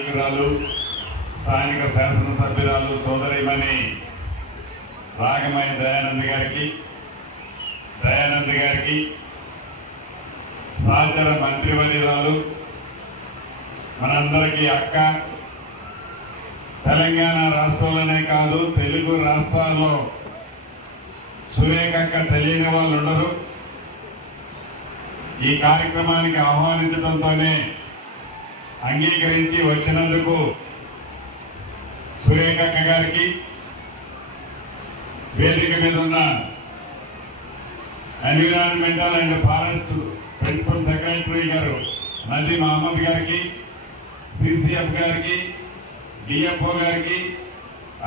నాయకురాలు స్థానిక శాసనసభ్యురాలు సోదరిమణి రాగమయ్య దయానంద్ గారికి సహచర మంత్రివర్యురాలు మనందరికీ అక్క, తెలంగాణ రాష్ట్రంలోనే కాదు తెలుగు రాష్ట్రాల్లో సురేఖక్క తెలియని వాళ్ళు ఉండరు. ఈ కార్యక్రమానికి ఆహ్వానించడంతోనే అంగీకరించి వచ్చినందుకు సురేఖక్క గారికి, వేదిక మీద ఉన్న environmental and forest principal secretary గారు నజీం అహ్మద్ గారికి, సిసిఎఫ్ గారికి, డిఎఫ్ఓ గారికి,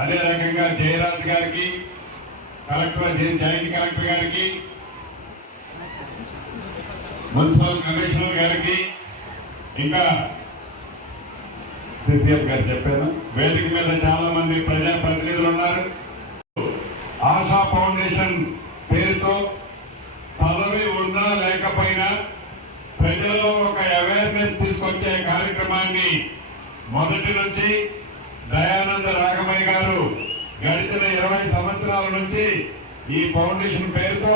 అదే రకంగా జయరాజ్ గారికి, జాయింట్ కలెక్టర్ గారికి, మున్సిపల్ కమిషనర్ గారికి, ఇంకా సిసిఎఫ్ గారు చెప్పాను. వేదిక మీద చాలా మంది ప్రజాప్రతినిధులు ఉన్నారు. ఆశా ఫౌండేషన్ పేరుతో పదవి ఉన్నా లేకపోయినా ప్రజల్లో ఒక అవేర్నెస్ తీసుకొచ్చే కార్యక్రమాన్ని మొదటి నుంచి దయానంద రాగమయ్య గారు గడిచిన 20 సంవత్సరాల నుంచి ఈ ఫౌండేషన్ పేరుతో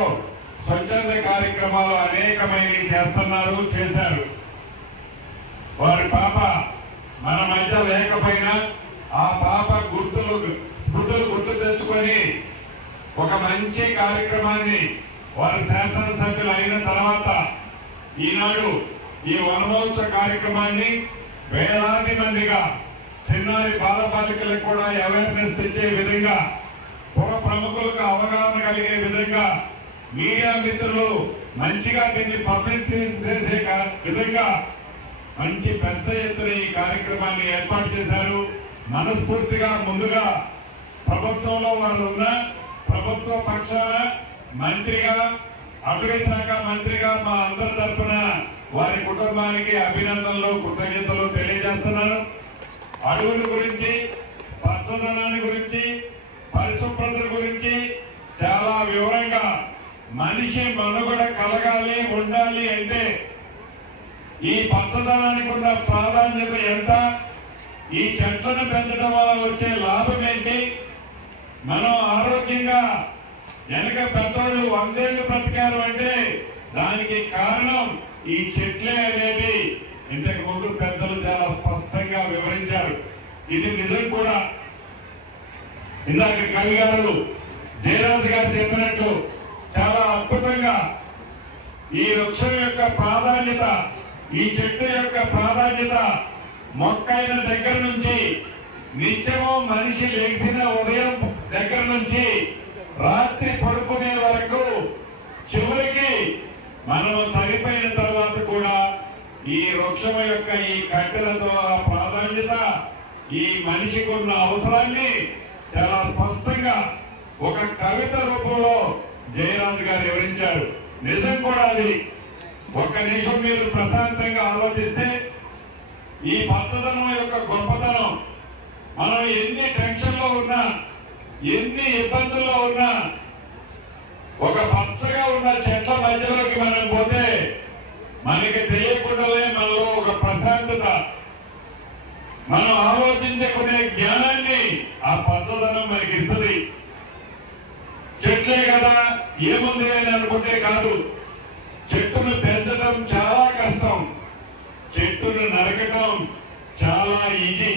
స్వచ్ఛంద కార్యక్రమాలు అనేకమైనవి చేశారు. వారి పాప మన మధ్య లేకపోయినా ఆ పాప స్మృతులు గుర్తు తెచ్చుకొని ఒక మంచి కార్యక్రమాన్ని వారి శాసనసభ్యులు అయిన తర్వాత ఈనాడు ఈ వనమోత్సవ కార్యక్రమాన్ని వేలాది మందిగా చిన్నారి బాలబాలికలకు కూడా అవేర్నెస్ తెచ్చే విధంగా, పుర ప్రముఖులకు అవగాహన కలిగే విధంగా, మీడియా మిత్రులు మంచిగా దీన్ని పబ్లిసిటీ చేసే విధంగా మంచి పెద్ద ఎత్తున ఈ కార్యక్రమాన్ని ఏర్పాటు చేశారు. మనస్ఫూర్తిగా ముందుగా ప్రభుత్వంలో వారు ఉన్న ప్రభుత్వ పక్షాన మంత్రిగా, అటవీ శాఖ మంత్రిగా మా అందరి తరఫున వారి కుటుంబానికి అభినందనలు, కృతజ్ఞతలు తెలియజేస్తున్నాను. అడవుల గురించి, పచ్చదనాన్ని గురించి, పరిశుభ్రత గురించి చాలా వివరంగా మనిషి మనుగడ కలగాలి, ఉండాలి అంటే ఈ పచ్చదనానికి ఉన్న ప్రాధాన్యత ఎంత, ఈ చెట్లను పెంచడం వల్ల వచ్చే లాభం ఏంటి, మనం ఆరోగ్యంగా వెనక పెద్దవాళ్ళు 100 ఏళ్ళు బ్రతికారు అంటే దానికి కారణం ఈ చెట్లే అనేది ఇంతకు ముందు పెద్దలు చాలా స్పష్టంగా వివరించారు. ఇది నిజం కూడా. ఇందాక కవి గారు, జయరాజ్ గారు చెప్పినట్టు చాలా అద్భుతంగా ఈ వృక్షం యొక్క ప్రాధాన్యత, ఈ చెట్టు యొక్క ప్రాధాన్యత మొక్కైన దగ్గర నుంచి నిత్యము మనిషి లేచిన ఉదయం దగ్గర నుంచి రాత్రి పడుకునే వరకు, చివరికి మనం చనిపోయిన తర్వాత కూడా ఈ వృక్షం యొక్క ఈ కట్టెలతో ఆ ప్రాధాన్యత, ఈ మనిషికి ఉన్న అవసరాన్ని చాలా స్పష్టంగా ఒక కవిత రూపంలో జయరాజ్ గారు వివరించారు. నిజం కూడా అది. ఒక్క నిమిషం మీరు ప్రశాంతంగా ఆలోచిస్తే ఈ పచ్చదనం యొక్క గొప్పతనం, మనం ఎన్ని టెన్షన్లో ఉన్నా, ఎన్ని ఇబ్బందుల్లో ఉన్నా, ఒక పచ్చగా ఉన్న చెట్ల మధ్యలోకి మనం పోతే మనకి తెలియకుండానే మనలో ఒక ప్రశాంతత, మనం ఆలోచించుకునే జ్ఞానాన్ని ఆ పచ్చదనం మనకి ఇస్తుంది. చెట్లే కదా ఏముంది అని అనుకుంటే కాదు. చెట్టును పెంచడం చాలా కష్టం, చెట్టును నరకటం చాలా ఈజీ.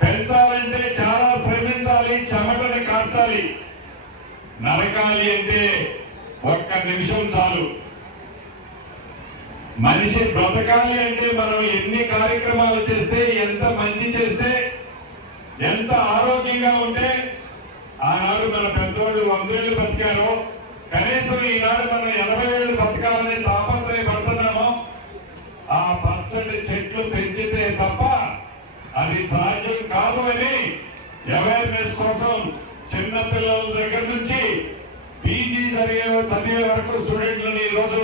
పెంచాలంటే చాలా శ్రమించాలి, చెమటని కార్చాలి. నరకాలి అంటే ఒక్క నిమిషం చాలు. మనిషి బ్రతకాలి అంటే మనం ఎన్ని కార్యక్రమాలు చేస్తే, ఎంత మంచి చేస్తే, ఎంత ఆరోగ్యంగా ఉంటే, ఆనాడు మన పెద్దోళ్ళు 100 ఏళ్ళు బతికారో, కనీసం ఈనాడు మనం 80 ఏళ్ళు బతకాలని తాపత్రయపడుతున్నామో, ఆ పచ్చటి చెట్లు పెంచితే తప్ప అది సాధ్యం కాదు అని అవేర్నెస్ కోసం చిన్న పిల్లల దగ్గర నుంచి పీజీ చదివే వరకు స్టూడెంట్లను ఈ రోజు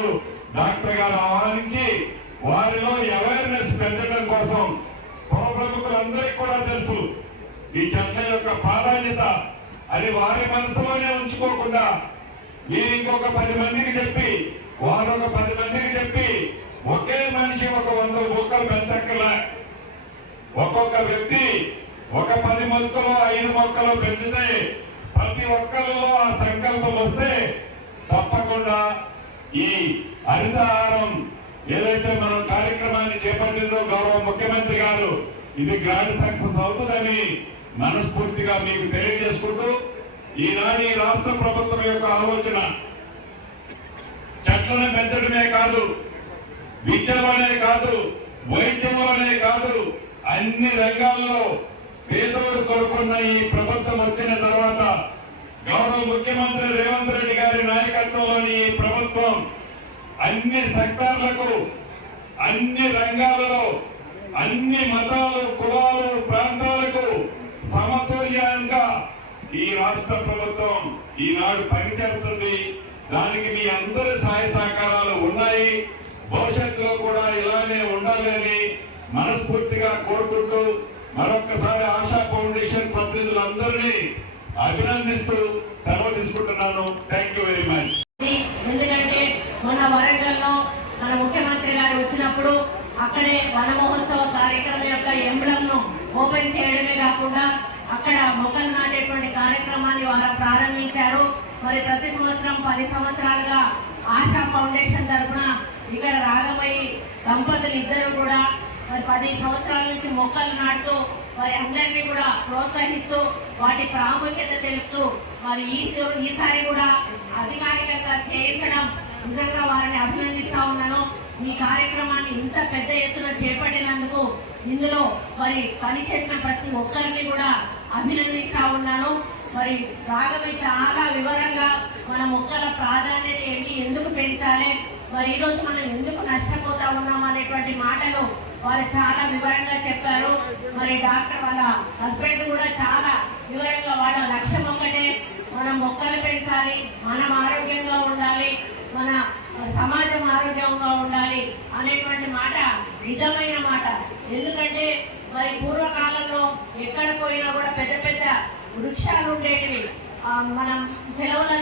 డాక్టర్ గారు ఆహ్వానించి వారిలో అవేర్నెస్ పెంచడం కోసం ప్రముఖులందరికీ కూడా తెలుసు ఈ చెట్ల యొక్క ప్రాధాన్యత. అది వారి మనసులోనే ఉంచుకోకుండా మీరు ఇంకొక 10 మందికి చెప్పి, వారు ఒక 10 మందికి చెప్పి, ఒకే మనిషి ఒక 100 మొక్కలు పెంచక్కర్లా. ఒక్కొక్క వ్యక్తి ఒక 10 మొక్కలు 5 మొక్కలు పెంచితే ప్రతి ఒక్కరిలో ఆ సంకల్పం వస్తే తప్పకుండా ఈ హరితహారం ఏదైతే మనం కార్యక్రమాన్ని చేపట్టిందో గౌరవ ముఖ్యమంత్రి గారు ఇది గ్రాండ్ సక్సెస్ అవుతుందని మనస్ఫూర్తిగా మీకు తెలియజేసుకుంటూ ఈనాడు ఈ రాష్ట్ర ప్రభుత్వం యొక్క ఆలోచన చెట్లను పెంచడమే కాదు, విద్యలోనే కాదు, వైద్యంలోనే కాదు, అన్ని రంగాల్లో పేదోడు కొడుకున్న ఈ ప్రభుత్వం వచ్చిన తర్వాత గౌరవ ముఖ్యమంత్రి రేవంత్ రెడ్డి గారి నాయకత్వంలోని ఈ ప్రభుత్వం అన్ని సెక్టార్లకు, అన్ని రంగాలలో, అన్ని మతాలు, కులాలు, ప్రాంతాలకు సమతుల్యంగా ఈ రాష్ట్ర ప్రభుత్వం ఈనాడు పనిచేస్తుంది. దానికి మీ అందరి సహాయ సహకారాలు ఉన్నాయి. భవిష్యత్తులో కూడా ఇలానే ఉండాలని మనస్ఫూర్తిగా కోరుకుంటూ మరొక్కసారి ఆశా ఫౌండేషన్ ప్రతినిధులందరినీ అభినందిస్తూ సెలవు తీసుకుంటున్నాను. Thank you very much. ఎందుకంటే మన వరంగల్లో మన ముఖ్యమంత్రి గారు వచ్చినప్పుడు అక్కడే వన మహోత్సవ కార్యక్రమం యొక్క ఎంబ్లమ్ ను ఓపెన్ చేయడమే కాకుండా అక్కడ మొక్కలు నాటేటువంటి కార్యక్రమాన్ని వారు ప్రారంభించారు. మరి ప్రతి సంవత్సరం 10 సంవత్సరాలుగా ఆశా ఫౌండేషన్ తరఫున ఇక్కడ రాగమయ్యి దంపతులు ఇద్దరు కూడా మరి 10 సంవత్సరాల నుంచి మొక్కలు నాటుతూ మరి అందరినీ కూడా ప్రోత్సహిస్తూ వాటి ప్రాముఖ్యత తెలుపుతూ మరి ఈసారి కూడా అధికారికంగా చేయించడం నిజంగా వారిని అభినందిస్తా ఉన్నాను. ఈ కార్యక్రమాన్ని ఇంత పెద్ద ఎత్తున చేపట్టినందుకు ఇందులో మరి పనిచేసిన ప్రతి ఒక్కరిని కూడా అభినందిస్తా ఉన్నాను. మరి రాఘవి చాలా వివరంగా మన మొక్కల ప్రాధాన్యత ఏంటి, ఎందుకు పెంచాలి, మరి ఈరోజు మనం ఎందుకు నష్టపోతా ఉన్నాం అనేటువంటి మాటలు వాళ్ళు చాలా వివరంగా చెప్పారు. మరి డాక్టర్ వాళ్ళ హస్బెండ్ కూడా చాలా వివరంగా వాళ్ళ లక్ష్యం ఒక్కటే, మనం మొక్కలు పెంచాలి, మనం ఆరోగ్యంగా ఉండాలి, మన సమాజం ఆరోగ్యంగా ఉండాలి అనేటువంటి మాట నిజమైన మాట. ఎందుకంటే మరి పూర్వకాలంలో ఎక్కడ పోయినా కూడా పెద్ద పెద్ద వృక్షాలు ఉండేటివి. మనం సెలవులలో